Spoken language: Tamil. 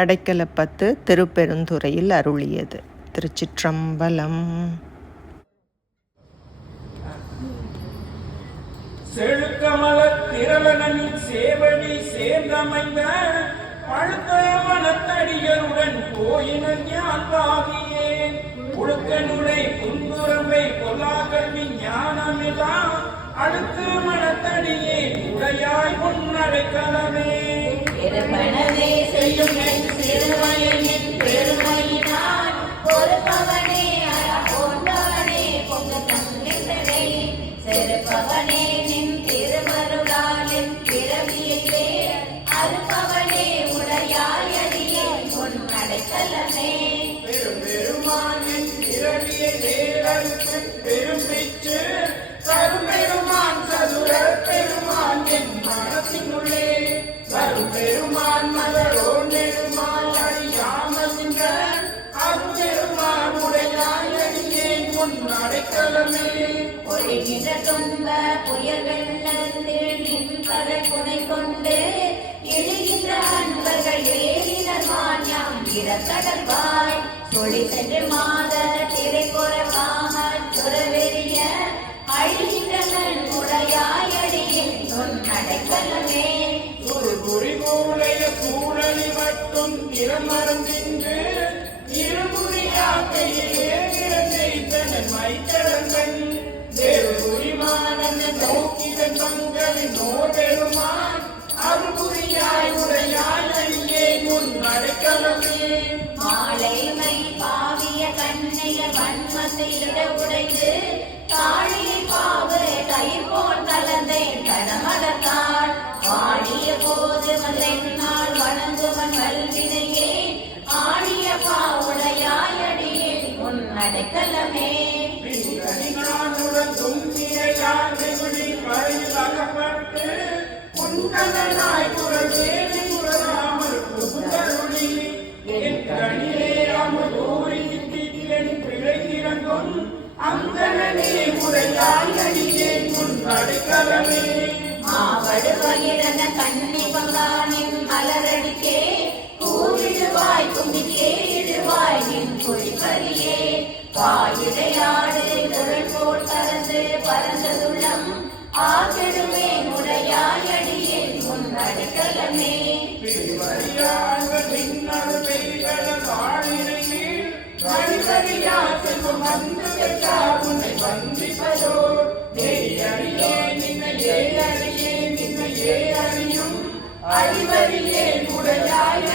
அடைக்கலப்பத்து திருப்பெருந்துறையில் அருளியது. திருச்சிற்றம்பலம். செழுக்கமலத் திரளனின் சேவடி சேர்ந்தமைந்த பழுத்த மனத்தடிகளுடன் கோயினன் யான் பாவியேன். புழுக்கனுடை குந்துரம்பை பொல்லாக்கல்வி ஞானமெல்லாம் அடுத்து மனத்தடியே உடையாய் முன்னடைக்கலமே. செய்யும் சிறுமையின் பெருமையினால் பொறுப்பவனே போன்றவனே பொங்க தங்கின்றனே செருப்பவனே நின் திருமருளாலின் பிறவியிலே அறுப்பவனே உடையாய் அடியே உன் அடைக்கலமே. பெருமானின் பிறவியை நேரத்து பெரும்பிச்சு கரும்பெருமான் சதுர பெருமான் என் மனத்தினுள்ளே கரும்பெருமான் மலரோ நெருமான் அழியாமல் நின்ற அரும்பெருமான் உடையாய் அடியேன் உன் அடைக்கலமே. ஒழுகின்ற துன்ப புயல் வெள்ளத்தில் நின் கடல் துணை கொண்டு எழுகின்ற அன்பர்கள் ஏறினர் மாஞாம் இடக்கடல்வாய் சொழி சென்று மாத திரை குறவாக துறவெறிய அழிகின்றவன் உடையாய் அடியேன் உன் அடைக்கலமே. குறிகூடைய சூழலி மட்டும் திறமறந்தின்று இருமுறையாக்கையிலே செய்தனன் மைத்தடங்கன் தேவகுரிமானன் நோக்கிதன் பங்களின் நோபெருமான் அருபுரியாய் உடையாய் அடியே உன் அடைக்கலமே. மாலைமை பாவிய கண்ணைய வன்மத்தை இட உடைந்து தாழியை பாவு தயிர் போல் கலந்தேன் கடமடத்தாள் வாடிய போது வந்தென்னால் வணங்குவன் வல்வினையே ஆடிய பாவுடையாய் அடியே உன் அடைக்கலமே. கடினானுடன் தும்பிரையான் வெகுளி வரையில் அகப்பட்டு உண்டனாய் குரல் வேலை உறவாமல் புகுந்தருளி என் கணிலே அமுதூரி திட்டிலன் பிழை இறங்கும் அங்கனே உடையாய் அடியேன் உன் அடைக்கலமே. மாவடுவகிரன கண்ணி பங்கானின் மலரடிக்கே கூவிடுவாய் கும்பிக்கே இடுவாய் நின் குறிப்பறியே வாயிடையாடு குரல் போல் கலந்து பறந்ததுள்ளம் ஆகிடுமே உடையாய் அடியேன் உன் அடைக்கலமே. அறிவறியே உடையாய்